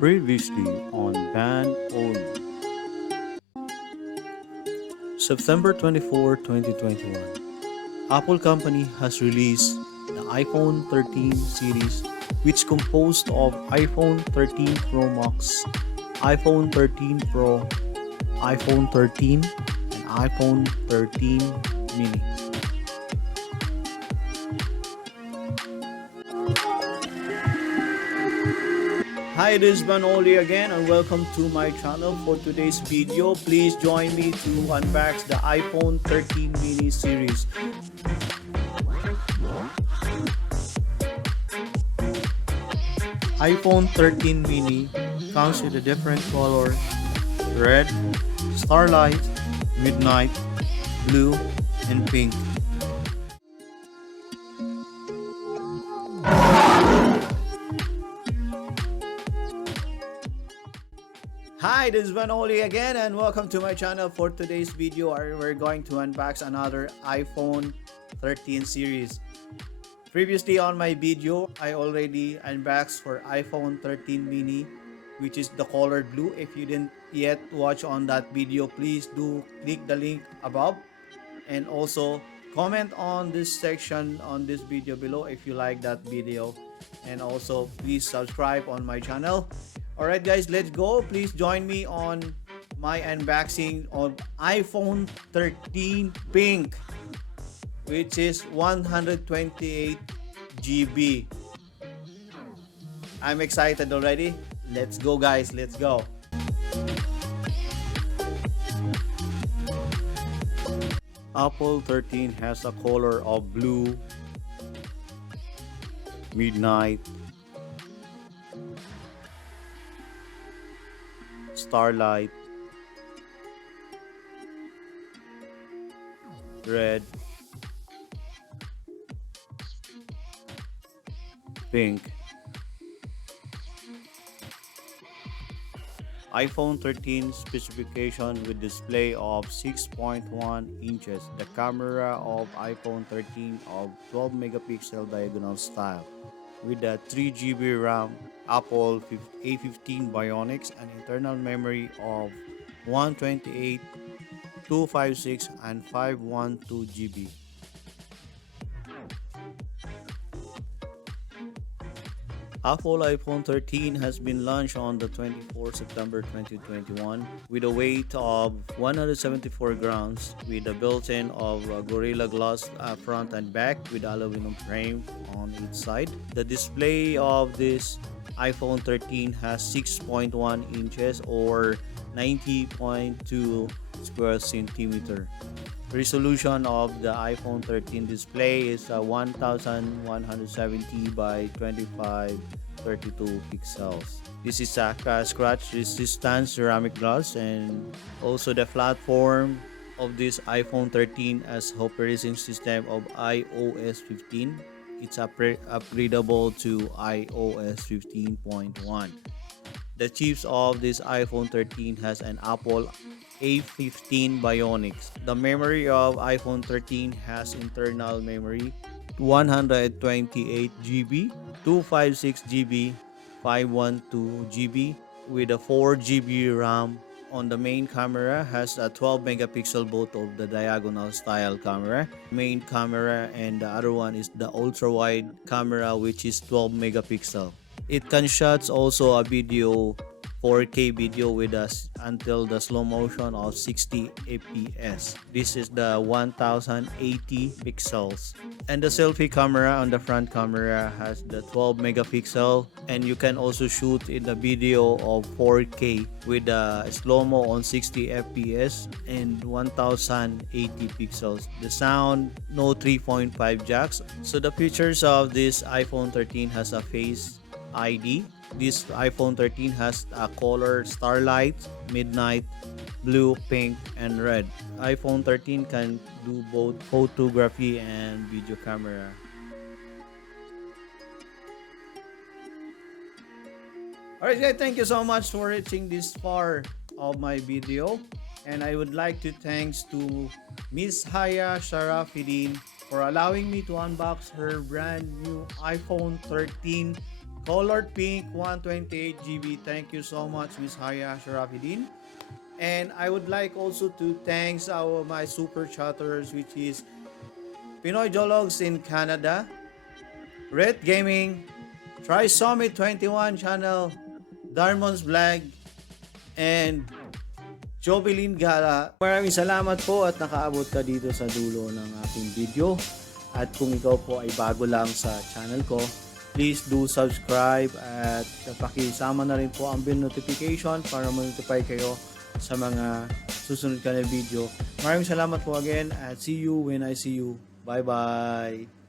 Previously on Band Only. September 24, 2021. Apple Company has released the iPhone 13 series, which composed of iPhone 13 Pro Max, iPhone 13 Pro, iPhone 13, and iPhone 13 mini. Hi, this is Banoli again and welcome to my channel. For today's video, please join me to unbox the iPhone 13 mini series. iPhone 13 mini comes with a different color: red, starlight, midnight, blue, and pink. Hi, this is Vanoli again and welcome to my channel. For today's video, we're going to unbox another iPhone 13 series. Previously on my video, I already unboxed for iPhone 13 mini, which is the color blue. If you didn't yet watch on that video, please do click the link above and also comment on this section on this video below if you like that video, and also please subscribe on my channel. Alright guys, let's go. Please join me on my unboxing of iPhone 13 pink, which is 128 GB. I'm excited already. Let's go guys, let's go. Apple 13 has a color of blue, midnight, starlight, red, pink. iPhone 13 specification with display of 6.1 inches. The camera of iPhone 13 of 12 megapixel diagonal style with a 3 GB RAM, Apple A15 Bionics, and internal memory of 128, 256, and 512 GB. Apple iPhone 13 has been launched on the 24th September 2021 with a weight of 174 grams with a built-in of Gorilla Glass front and back with aluminum frame on each side. The display of this iPhone 13 has 6.1 inches or 90.2 square centimeter. Resolution of the iPhone 13 display is 1170 by 2532 pixels. This is a scratch resistant ceramic glass, and also the platform of this iPhone 13 as operating system of iOS 15. It's upgradable to iOS 15.1. The chips of this iPhone 13 has an Apple A15 Bionics. The memory of iPhone 13 has internal memory 128 GB, 256 GB, 512 GB with a 4 GB RAM. On the main camera has a 12 megapixel, both of the diagonal style camera. Main camera, and the other one is the ultra wide camera, which is 12 megapixel. It can shots also a video 4K video with us until the slow motion of 60 fps. This is the 1080 pixels. And the selfie camera on the front camera has the 12 megapixel, and you can also shoot in the video of 4K with the slow-mo on 60 fps and 1080 pixels. The sound, no 3.5 jacks. So the features of this iPhone 13 has a Face ID. This iPhone 13 has a color starlight, midnight, blue, pink, and red. iPhone 13 can do both photography and video camera. Alright guys, thank you so much for reaching this far of my video. And I would like to thanks to Miss Haya Sharafeddine for allowing me to unbox her brand new iPhone 13 Colored pink 128 GB. Thank you so much, Miss Haya Sharafeddine. And I would like also to thanks my super chatters, which is Pinoy Jologs in Canada, Red Gaming, Try Summit 21 channel, Darmon's Vlog, and Jovelyn Gala. Maraming salamat po at nakaabot ka dito sa dulo ng aking video. At kung ikaw po ay bago lang sa channel ko, please do subscribe at pakisama na rin po ang bell notification para ma-notify kayo sa mga susunod ka na video. Maraming salamat po again at see you when I see you. Bye bye!